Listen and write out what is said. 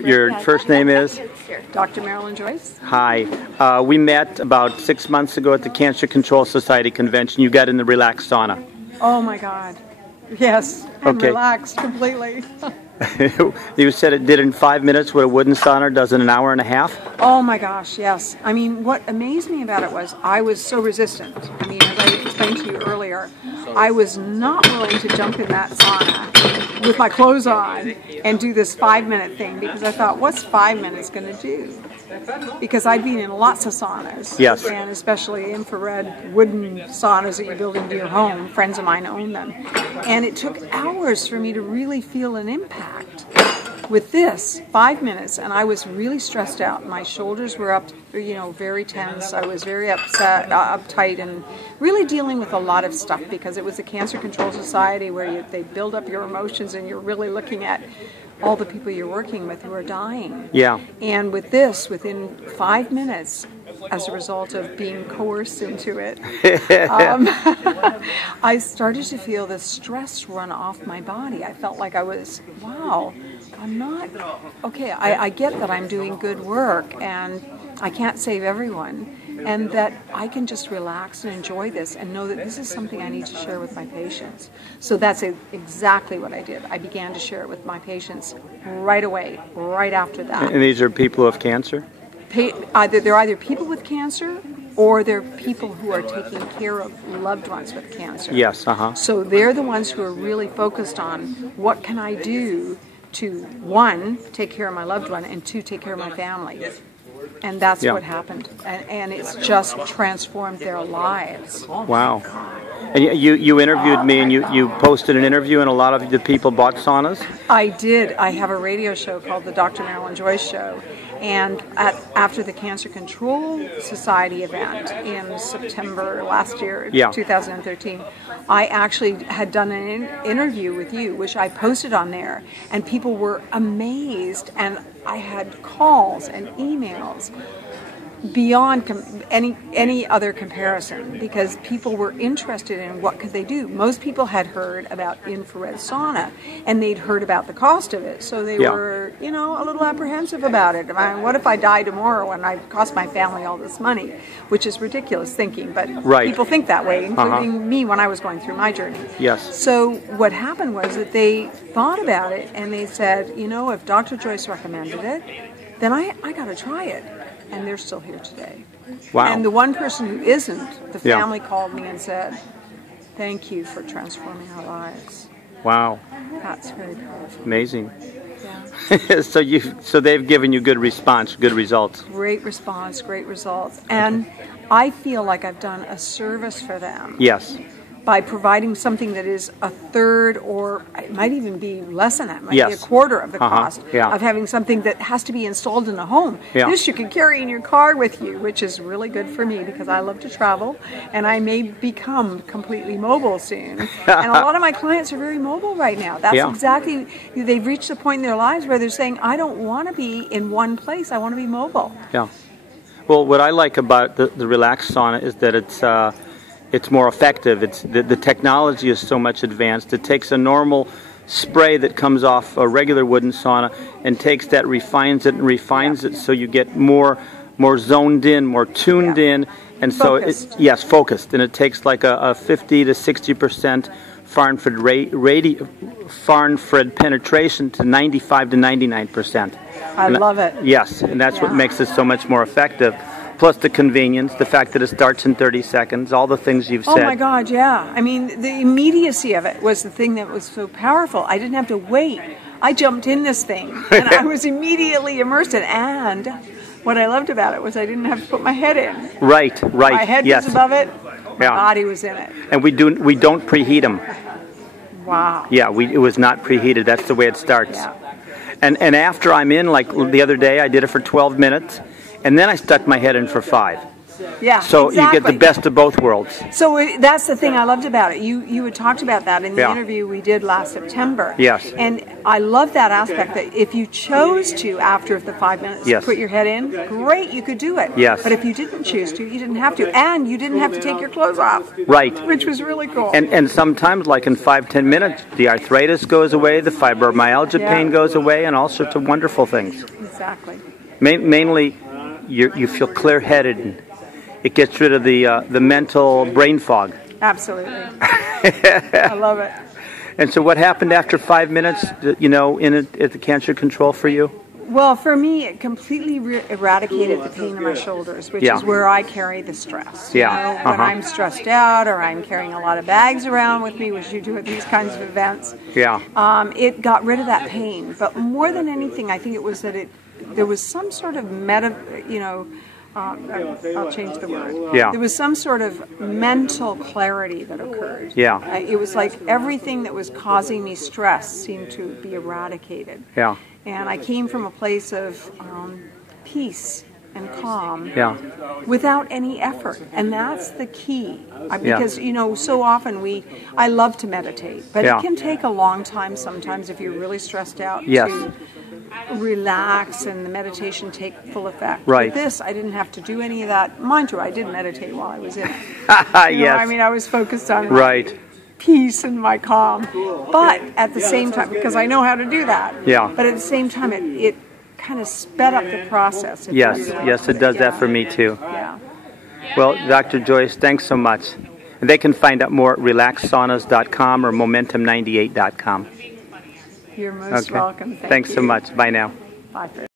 Your first name is? Dr. Marilyn Joyce. Hi. We met about 6 months ago at the Cancer Control Society convention. You got in the relaxed sauna. Oh my God. Yes, I'm relaxed completely. You said it did in 5 minutes what a wooden sauna does in an hour and a half? Oh my gosh, yes. I mean, what amazed me about it was I was so resistant. I mean, as I explained to you earlier, I was not willing to jump in that sauna with my clothes on and do this 5-minute thing because I thought, what's 5 minutes going to do? Because I'd been in lots of saunas, yes, and especially infrared wooden saunas that you build into your home. Friends of mine own them. And it took hours for me to really feel an impact. With this, 5 minutes, and I was really stressed out. My shoulders were up, very tense. I was very upset, uptight, and really dealing with a lot of stuff because it was a Cancer Control Society where they build up your emotions and you're really looking at all the people you're working with who are dying. Yeah. And with this, within 5 minutes, as a result of being coerced into it, I started to feel the stress run off my body. I felt like I was, wow, I'm not, okay, I get that I'm doing good work and I can't save everyone, and that I can just relax and enjoy this and know that this is something I need to share with my patients. So that's exactly what I did. I began to share it with my patients right away, right after that. And these are people who have cancer? They're either people with cancer or they're people who are taking care of loved ones with cancer. Yes, So they're the ones who are really focused on what can I do to, one, take care of my loved one, and two, take care of my family. And that's what happened. And it's just transformed their lives. Wow. And you interviewed me, and you posted an interview, and a lot of the people bought saunas? I did. I have a radio show called the Dr. Marilyn Joyce Show. And after the Cancer Control Society event in September last year, 2013, I actually had done an interview with you, which I posted on there, and people were amazed, and I had calls and emails beyond any other comparison, because people were interested in what could they do. Most people had heard about infrared sauna and they'd heard about the cost of it, so they were a little apprehensive about it. What if I die tomorrow and I cost my family all this money, which is ridiculous thinking, but people think that way, including me when I was going through my journey. Yes. So what happened was that they thought about it and they said, if Dr. Joyce recommended it, then I got to try it. And they're still here today. Wow. And the one person who isn't, the family called me and said, thank you for transforming our lives. Wow. That's very powerful. Amazing. Yeah. So they've given you good response, good results. Great response, great results. And I feel like I've done a service for them. Yes. By providing something that is a third, or it might even be less than that, it might be a quarter of the cost of having something that has to be installed in a home. This you can carry in your car with you, which is really good for me because I love to travel and I may become completely mobile soon. And a lot of my clients are very mobile right now. That's exactly, they've reached a point in their lives where they're saying, I don't want to be in one place, I want to be mobile. Yeah. Well, what I like about the relaxed sauna is that it's more effective. It's the technology is so much advanced. It takes a normal spray that comes off a regular wooden sauna and takes that, refines it so you get more zoned in, more tuned in, and focused. So focused. And it takes like a 50 to 60% far-infrared penetration to 95 to 99%. I love it. Yes, and that's what makes it so much more effective. Plus the convenience, the fact that it starts in 30 seconds, all the things you've said. Oh my God, yeah. I mean, the immediacy of it was the thing that was so powerful. I didn't have to wait. I jumped in this thing, and I was immediately immersed in it. And what I loved about it was I didn't have to put my head in. Right. My head was above it, my body was in it. And we don't preheat them. Wow. Yeah, it was not preheated. That's the way it starts. Yeah. And after I'm in, like the other day, I did it for 12 minutes. And then I stuck my head in for 5. Yeah. So exactly. you get the best of both worlds. So that's the thing I loved about it. You had talked about that in the Yeah. interview we did last September. Yes. And I love that aspect that if you chose to, after the 5 minutes, Yes. put your head in, great, you could do it. Yes. But if you didn't choose to, you didn't have to. And you didn't have to take your clothes off. Right. Which was really cool. And sometimes, like in 5-10 minutes, the arthritis goes away, the fibromyalgia pain goes away, and all sorts of wonderful things. Exactly. Mainly, you feel clear-headed, and it gets rid of the mental brain fog. Absolutely. I love it. And so what happened after 5 minutes, at the cancer control for you? Well, for me, it completely eradicated the pain in my shoulders, which is where I carry the stress. Yeah. When I'm stressed out or I'm carrying a lot of bags around with me, which you do at these kinds of events, it got rid of that pain. But more than anything, I think it was that there was some sort of I'll change the word. Yeah. There was some sort of mental clarity that occurred. Yeah. It was like everything that was causing me stress seemed to be eradicated. Yeah. And I came from a place of peace and calm without any effort. And that's the key. Because, so often I love to meditate, but it can take a long time sometimes if you're really stressed out to relax and the meditation take full effect. Right. With this, I didn't have to do any of that. Mind you, I did meditate while I was in it. Yes. I was focused on right. peace and my calm. But at the same time, because I know how to do that. Yeah. But at the same time, it kind of sped up the process. Yes, it does that for me too. Yeah. Well, Dr. Joyce, thanks so much. And they can find out more at relaxsaunas.com or momentum98.com. You're most welcome. Thanks so much. Bye now. Bye.